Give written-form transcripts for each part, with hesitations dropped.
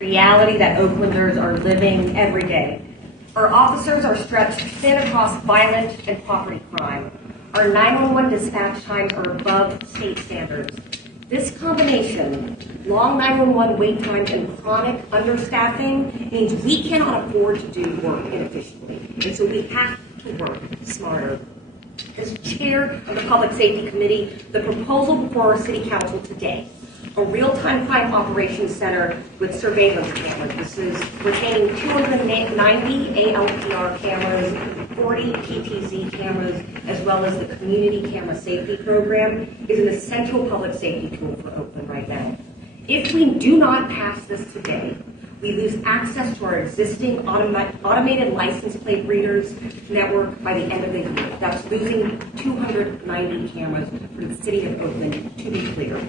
reality that Oaklanders are living every day. Our officers are stretched thin across violent and property crime. Our 911 dispatch times are above state standards. This combination, long 911 wait times and chronic understaffing, means we cannot afford to do work inefficiently, and so we have to work smarter. As chair of the Public Safety Committee, the proposal before our City Council today, a real-time crime operations center with surveillance cameras. This is retaining 290 ALPR cameras, 40 PTZ cameras, as well as the community camera safety program, is an essential public safety tool for Oakland right now. If we do not pass this today, we lose access to our existing automated license plate readers network by the end of the year. That's losing 290 cameras for the city of Oakland, to be clear.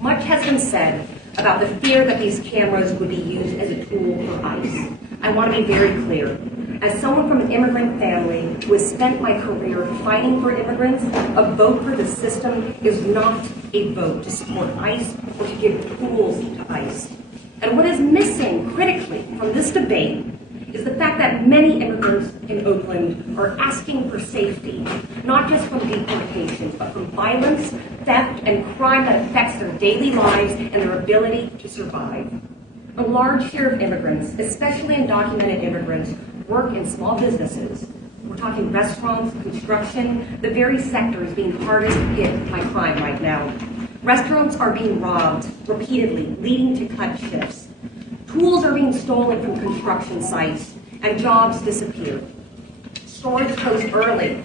Much has been said about the fear that these cameras would be used as a tool for ICE. I want to be very clear. As someone from an immigrant family who has spent my career fighting for immigrants, a vote for the system is not a vote to support ICE or to give tools to ICE. And what is missing critically from this debate is the fact that many immigrants in Oakland are asking for safety, not just from deportations, but from violence, theft, and crime that affects their daily lives and their ability to survive. A large share of immigrants, especially undocumented immigrants, work in small businesses. We're talking restaurants, construction, the very sectors being hardest hit by crime right now. Restaurants are being robbed repeatedly, leading to cut shifts. Tools are being stolen from construction sites, and jobs disappear. Stores close early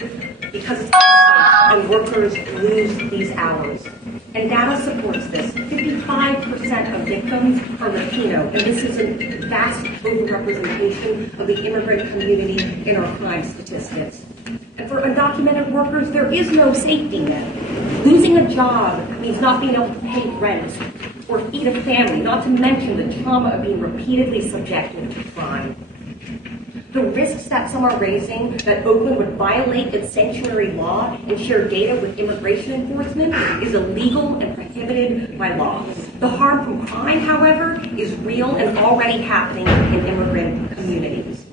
because it's unsafe, and workers lose these hours. And data supports this. 55% of victims are Latino, and this is a vast overrepresentation of the immigrant community in our crime statistics. And for undocumented workers, there is no safety net. Losing a job means not being able to pay rent or feed a family, not to mention the trauma of being repeatedly subjected to crime. The risks that some are raising that Oakland would violate its sanctuary law and share data with immigration enforcement is illegal and prohibited by law. The harm from crime, however, is real and already happening in immigrant communities.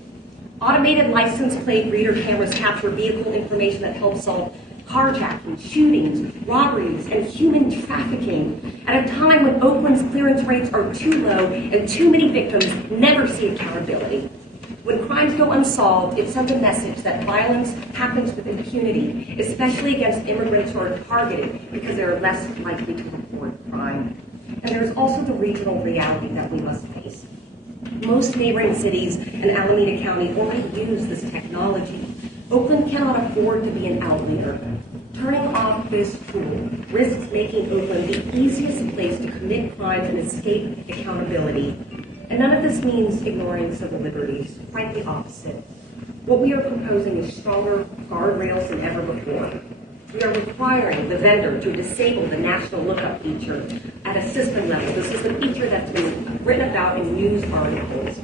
Automated license plate reader cameras capture vehicle information that helps solve carjacking, shootings, robberies, and human trafficking at a time when Oakland's clearance rates are too low and too many victims never see accountability. When crimes go unsolved, it sends a message that violence happens with impunity, especially against immigrants who are targeted because they are less likely to report crime. And there's also the regional reality that we must face. Most neighboring cities in Alameda County already use this technology. Oakland cannot afford to be an outlier. Turning off this tool risks making Oakland the easiest place to commit crimes and escape accountability. And none of this means ignoring civil liberties, quite the opposite. What we are proposing is stronger guardrails than ever before. We are requiring the vendor to disable the national lookup feature at a system level. This is the feature that's been written about in news articles,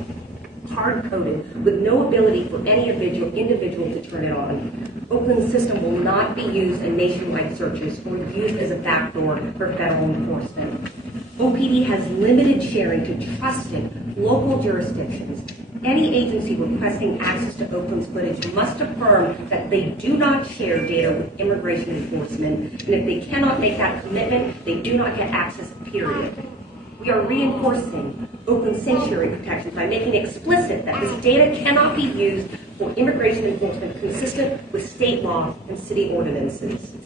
hard-coded, with no ability for any individual to turn it on. Oakland's system will not be used in nationwide searches or used as a backdoor for federal enforcement. OPD has limited sharing to trusted local jurisdictions. Any agency requesting access to Oakland's footage must affirm that they do not share data with immigration enforcement, and if they cannot make that commitment, they do not get access, period. We are reinforcing Oakland's sanctuary protections by making explicit that this data cannot be used for immigration enforcement consistent with state law and city ordinances.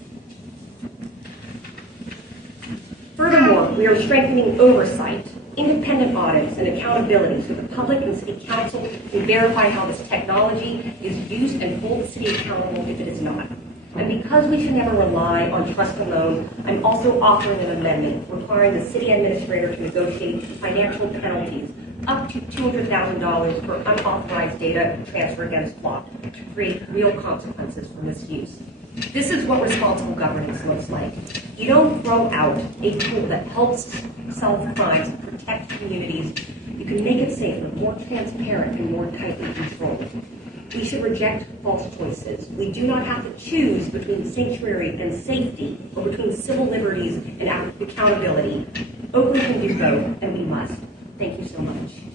Furthermore, we are strengthening oversight, independent audits, and accountability so the public and city council can verify how this technology is used and hold the city accountable if it is not. And because we should never rely on trust alone, I'm also offering an amendment requiring the city administrator to negotiate financial penalties up to $200,000 for unauthorized data transfer against law to create real consequences for misuse. This is what responsible governance looks like. You don't throw out a tool that helps solve crimes and protect communities. You can make it safer, more transparent, and more tightly controlled. We should reject false choices. We do not have to choose between sanctuary and safety or between civil liberties and accountability. Oakland can do both, and we must. Thank you so much.